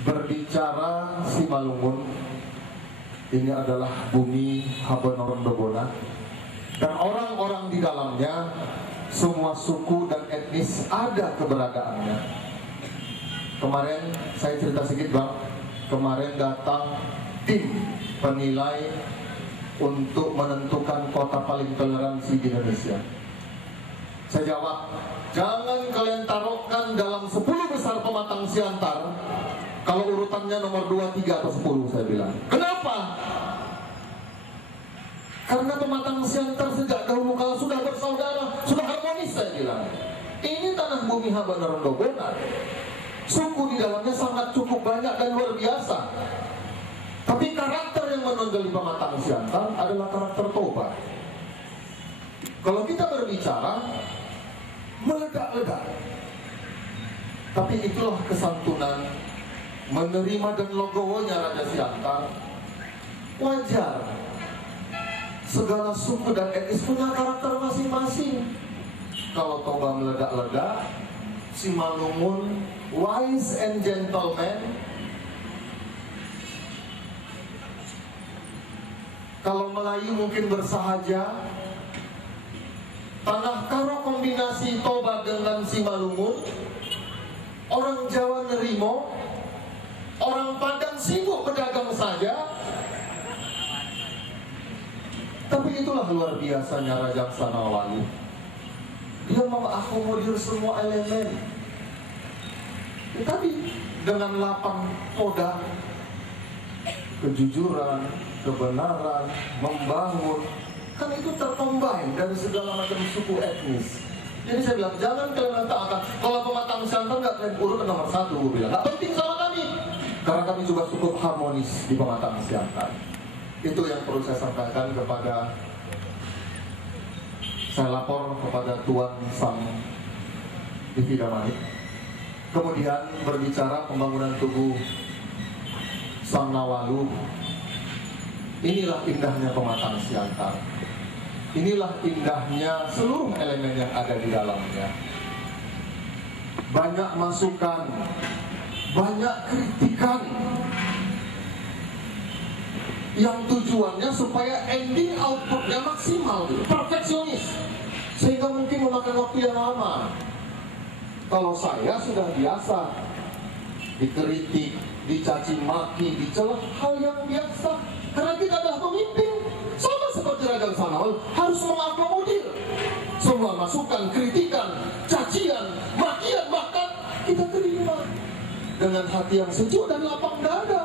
Berbicara Simalungun, ini adalah bumi Habenerondobona, dan orang-orang di dalamnya semua suku dan etnis ada keberadaannya. Kemarin saya cerita sedikit Bang, kemarin datang tim penilai untuk menentukan kota paling toleransi di Indonesia. Saya jawab, jangan kalian taruhkan dalam 10 besar Pematang Siantar kalau urutannya nomor 2, 3, atau 10, saya bilang. Kenapa? Karena Pematang Siantar sejak dahulu kala sudah bersaudara, sudah harmonis, saya bilang. Ini tanah bumi Habenerondobona. Suku di dalamnya sangat cukup banyak dan luar biasa. Tapi karakter yang menonjol di Pematang Siantar adalah karakter Toba. Kalau kita berbicara, meledak-ledak. Tapi itulah kesantunan, menerima dan logowonya Raja Siantar. Wajar. Segala suku dan etnis punya karakter masing-masing. Kalau Toba meledak-ledak, Simalungun wise and gentleman. Kalau Melayu mungkin bersahaja. Tanah Karo kombinasi Toba dengan Simalungun. Orang Jawa nerimo, orang Padang sibuk berdagang saja. Tapi itulah luar biasanya Raja Sanawalu. Dia mengakomodir semua elemen. Tetapi dengan lapang koda, kejujuran, kebenaran, membangun, kan itu tercombine dari segala macam suku etnis. Jadi saya bilang, jangan kalian letakkan, kalau Pematang Siantar nggak kalian urut nomor 1, gue bilang, nggak penting sama kami, karena kami juga cukup harmonis di Pematang Siantar. Itu yang perlu saya sampaikan kepada, saya lapor kepada Tuan Sang Divida-Manik. Kemudian berbicara pembangunan tugu Sangnawalu. Inilah indahnya Pematang Siantar. Inilah indahnya seluruh elemen yang ada di dalamnya. Banyak masukan, banyak kritikan, yang tujuannya supaya ending outputnya maksimal, perfeksionis, sehingga mungkin memakan waktu yang lama. Kalau saya sudah biasa dikritik, dicaci maki, dicela, hal yang biasa, karena kita adalah pemimpin. Sama seperti Raja Sanawalu, harus mengakomodir semua masukan, kritikan, cacian, makian, bahkan kita terima dengan hati yang sejuk dan lapang dada.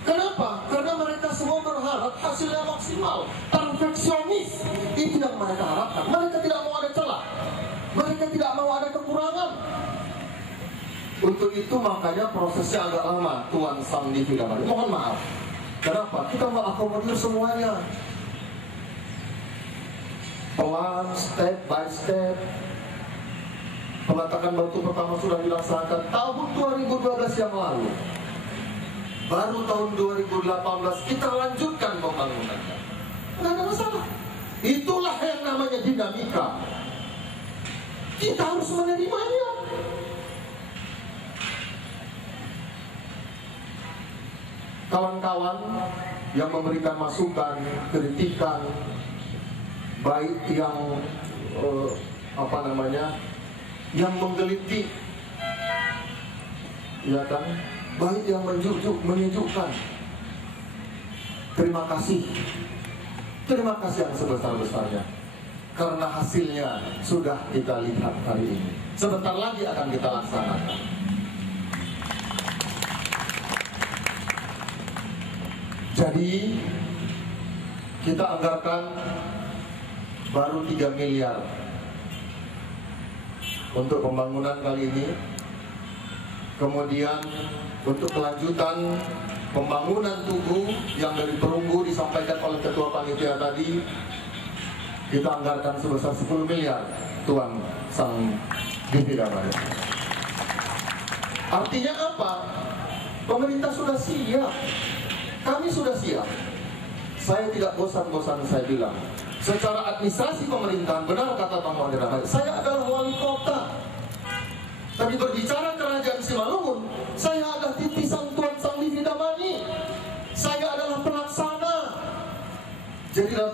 Kenapa? Karena mereka semua berharap hasilnya maksimal, perfeksionis. Itu yang mereka harapkan. Mereka tidak mau ada celah, mereka tidak mau ada kekurangan. Untuk itu makanya prosesnya agak lama, Tuan Sang Divida-Manik. Mohon maaf. Kenapa? Kita mengakomodir semuanya, pelan, step by step. Peletakan batu pertama sudah dilaksanakan tahun 2012 yang lalu. Baru tahun 2018 kita lanjutkan pembangunannya. Nggak ada masalah. Itulah yang namanya dinamika. Kita harus menerimanya. Kawan-kawan yang memberikan masukan, kritikan, baik yang yang menggelitik, ya kan, baik yang menyejukkan. Terima kasih yang sebesar-besarnya, karena hasilnya sudah kita lihat hari ini. Sebentar lagi akan kita laksanakan. Jadi kita anggarkan baru 3 miliar untuk pembangunan kali ini. Kemudian untuk kelanjutan pembangunan tugu yang dari Perunggu disampaikan oleh Ketua Panitia tadi, kita anggarkan sebesar 10 miliar Tuan Sang Divida-Manik. Artinya apa? Pemerintah sudah siap. Kami sudah siap. Saya tidak bosan-bosan saya bilang, secara administrasi pemerintahan, benar kata Bang Wandera, saya adalah wali kota. Tapi berbicara kerajaan Simalungun,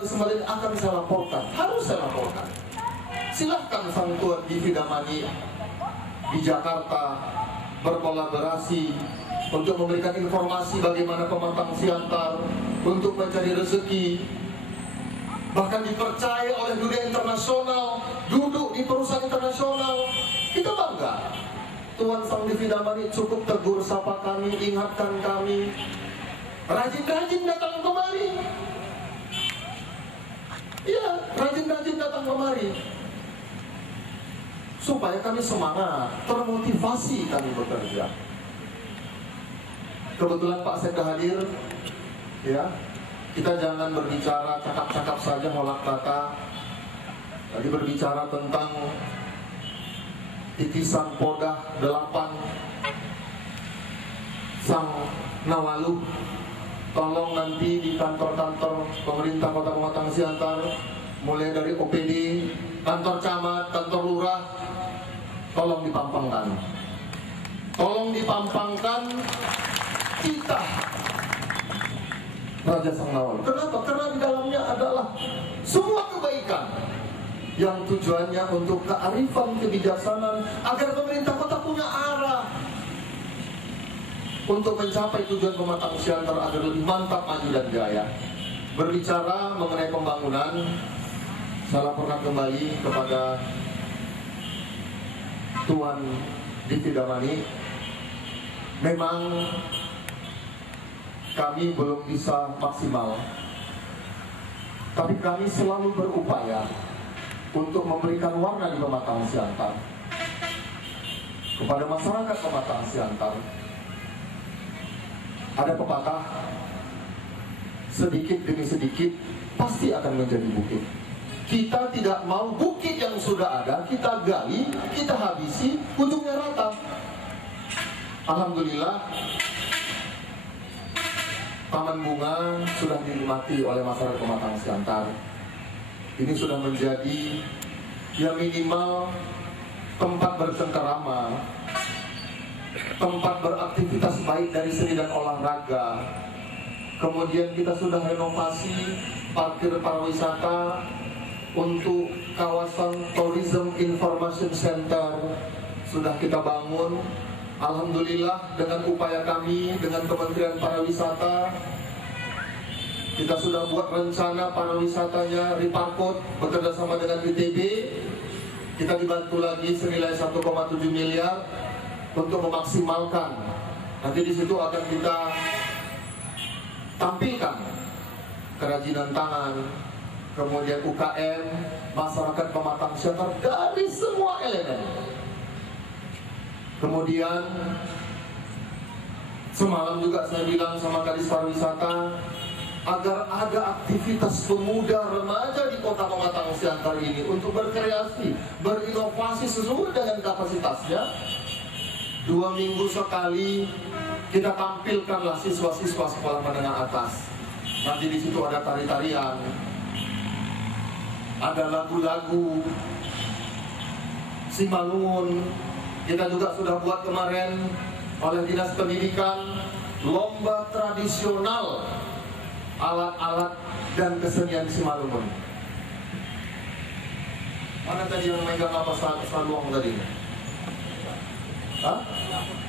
kesempatan akan saya laporkan, harus saya laporkan. Silahkan sang tuan TV Damani di Jakarta berkolaborasi untuk memberikan informasi bagaimana pematang siantar untuk mencari rezeki, bahkan dipercaya oleh dunia internasional, duduk di perusahaan internasional. Kita bangga. Tuan Sang TV Damani cukup tegur sapa kami, ingatkan kami, rajin-rajin datang kemari. Iya, rajin-rajin datang kemari, supaya kami semangat, termotivasi kami bekerja. Kebetulan Pak Sekda hadir, ya. Kita jangan berbicara cakap-cakap saja holak kata. Tadi berbicara tentang titisan Podah 8 Sang Nawalu. Tolong nanti di kantor-kantor pemerintah Kota Pematang Siantar, mulai dari OPD, kantor camat, kantor lurah, tolong dipampangkan. Tolong dipampangkan kita Raja Sang Nawalu. Kenapa? Karena di dalamnya adalah semua kebaikan yang tujuannya untuk kearifan, kebijaksanaan, agar pemerintah kota punya arah untuk mencapai tujuan Pematang Siantar agar lebih mantap, maju dan jaya. Berbicara mengenai pembangunan, saya laporkan kembali kepada Tuan TV Damani, memang kami belum bisa maksimal, tapi kami selalu berupaya untuk memberikan warna di Pematang Siantar kepada masyarakat Pematang Siantar. Ada pepatah, sedikit demi sedikit pasti akan menjadi bukit. Kita tidak mau bukit yang sudah ada kita gali, kita habisi, ujungnya rata. Alhamdulillah, Taman Bunga sudah dinikmati oleh masyarakat Pematang Siantar. Ini sudah menjadi ya minimal tempat bercengkerama, tempat beraktivitas baik dari seni dan olahraga. Kemudian kita sudah renovasi parkir pariwisata untuk kawasan Tourism Information Center, sudah kita bangun. Alhamdulillah, dengan upaya kami dengan Kementerian Pariwisata, kita sudah buat rencana pariwisatanya Riparkot bekerja sama dengan ITB. Kita dibantu lagi senilai 1,7 miliar untuk memaksimalkan. Nanti di situ akan kita tampilkan kerajinan tangan, kemudian UKM, masyarakat Pematang Siantar dari semua elemen. Kemudian semalam juga saya bilang sama Kadis Pariwisata, agar ada aktivitas pemuda remaja di Kota Pematang Siantar ini untuk berkreasi, berinovasi sesuai dengan kapasitasnya. 2 minggu sekali kita tampilkanlah siswa-siswa sekolah menengah atas. Nanti di situ ada tari-tarian, ada lagu-lagu Simalungun. Kita juga sudah buat kemarin oleh Dinas Pendidikan lomba tradisional alat-alat dan kesenian Simalungun. Mana tadi yang megang apa saluang tadi? Hah?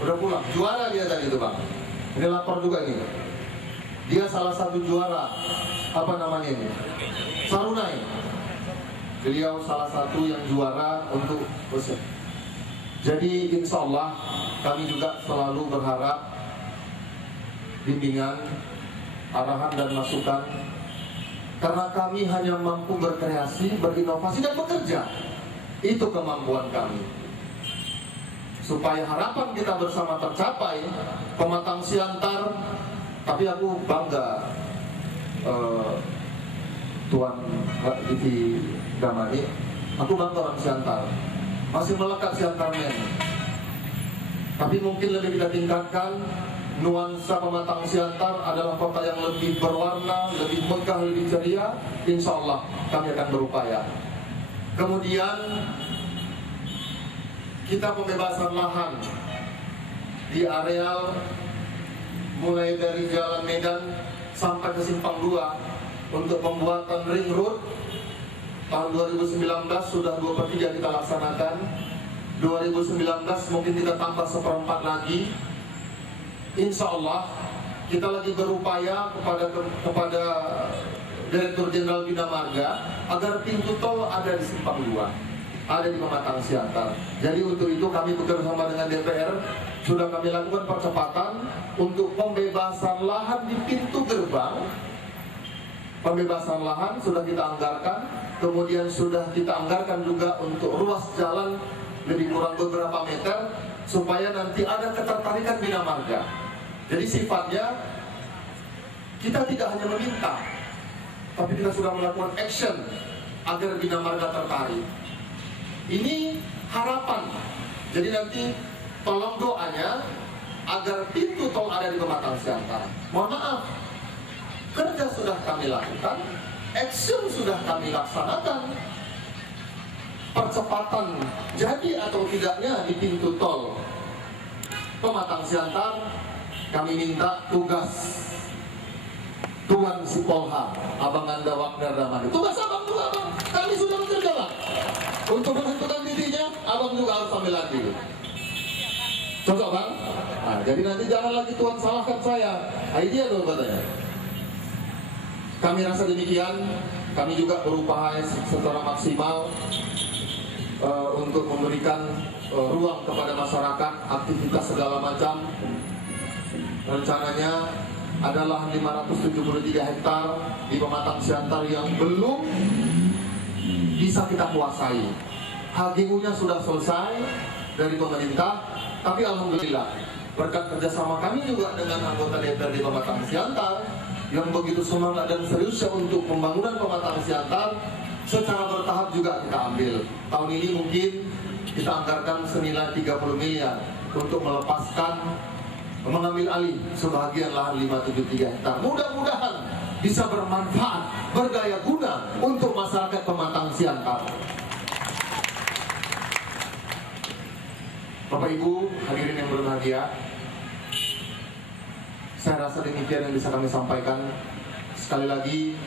Udah pulang? Juara dia tadi itu, Bang. Ini lapor juga ini. Dia salah satu juara. Apa namanya ini? Sarunai. Beliau salah satu yang juara untuk usia. Jadi insya Allah kami juga selalu berharap bimbingan, arahan dan masukan, karena kami hanya mampu berkreasi, berinovasi dan bekerja. Itu kemampuan kami. Supaya harapan kita bersama tercapai, Pematang Siantar. Tapi aku bangga, Tuan TV Damani, aku bangga orang Siantar. Masih melekat Siantar Men. Tapi mungkin lebih kita tingkatkan, nuansa Pematang Siantar adalah kota yang lebih berwarna, lebih megah, lebih ceria. Insya Allah kami akan berupaya. Kemudian kita pembebasan lahan di areal mulai dari Jalan Medan sampai ke Simpang 2. untuk pembuatan ring road. Tahun 2019 sudah 2/3 kita laksanakan. 2019 mungkin kita tambah 1/4 lagi. Insya Allah kita lagi berupaya kepada Direktur Jenderal Bina Marga agar pintu tol ada di Simpang 2, ada di Pematang Siantar. Jadi untuk itu kami bekerjasama dengan DPR sudah kami lakukan percepatan untuk pembebasan lahan di pintu gerbang. Pembebasan lahan sudah kita anggarkan, kemudian sudah kita anggarkan juga untuk ruas jalan lebih kurang beberapa meter supaya nanti ada ketertarikan Bina Marga. Jadi sifatnya kita tidak hanya meminta, tapi kita sudah melakukan action agar Bina Marga tertarik. Ini harapan. Jadi nanti tolong doanya agar pintu tol ada di Pematang Siantar. Mohon maaf, kerja sudah kami lakukan, action sudah kami laksanakan. Percepatan jadi atau tidaknya di pintu tol Pematang Siantar, kami minta tugas Tuan Sipolha, Abang Anda Wagner Damani. Tugas Abang juga, Abang. Kami sudah bekerja lah. Untuk menentukan titiknya, Abang juga harus ambil lagi. Cocok, Bang? Nah, jadi nanti jangan lagi Tuan salahkan saya. Idea dong katanya. Kami rasa demikian. Kami juga berupaya secara maksimal untuk memberikan ruang kepada masyarakat, aktivitas segala macam. Rencananya adalah 573 hektar di Pematang Siantar yang belum bisa kita kuasai. HGU-nya sudah selesai dari pemerintah, tapi alhamdulillah berkat kerjasama kami juga dengan anggota DPR di Pematang Siantar yang begitu semangat dan seriusnya untuk pembangunan Pematang Siantar, secara bertahap juga kita ambil. Tahun ini mungkin kita anggarkan senilai 30 miliar untuk mengambil alih sebagian lahan 573 hektar. Mudah-mudahan bisa bermanfaat, berdaya guna untuk masyarakat Pematang Siantar. Bapak Ibu hadirin yang berbahagia, saya rasa demikian yang bisa kami sampaikan. Sekali lagi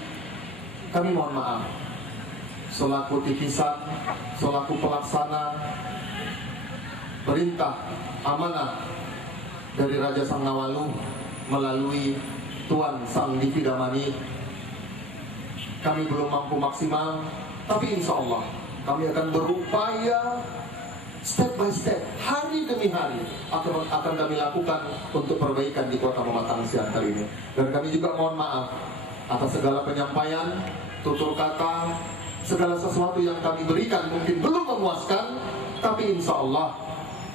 kami mohon maaf selaku titisan, selaku pelaksana perintah amanah dari Raja Sangnawalu melalui Tuan Sang Divi Damani. Kami belum mampu maksimal, tapi insya Allah kami akan berupaya step by step, hari demi hari akan kami lakukan untuk perbaikan di Kota Pematang Siantar ini. Dan kami juga mohon maaf atas segala penyampaian, tutur kata, segala sesuatu yang kami berikan mungkin belum memuaskan, tapi insya Allah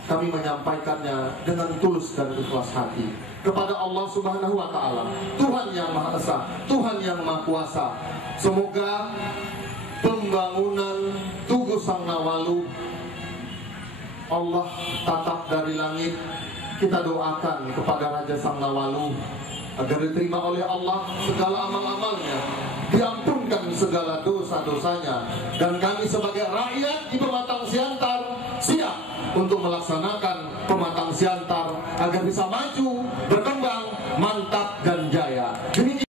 kami menyampaikannya dengan tulus dan ikhlas hati kepada Allah Subhanahu wa Ta'ala, Tuhan yang Maha Esa, Tuhan yang Maha Kuasa. Semoga pembangunan Tugu Sangnawalu Allah tatap dari langit. Kita doakan kepada Raja Sangnawalu agar diterima oleh Allah segala amal-amalnya, diampunkan segala dosa-dosanya, dan kami sebagai rakyat di Pematang Siantar siap untuk melaksanakan Pematang Siantar agar bisa maju, berkembang, mantap dan jaya.